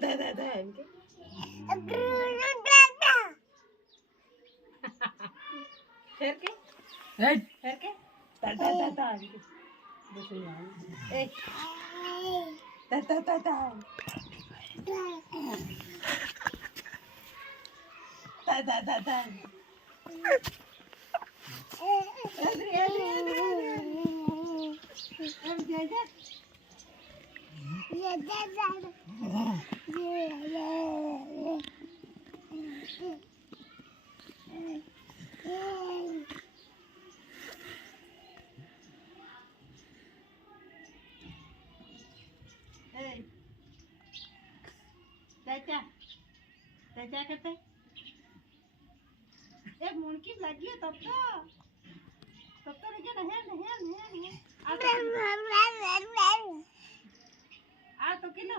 दादा इनके फिर के दादा दादा इनके देखो यार ए दादा दादा दादा दादा क्या करते एक मुड़की लगी है तब तो लगे नहीं आ तो किलो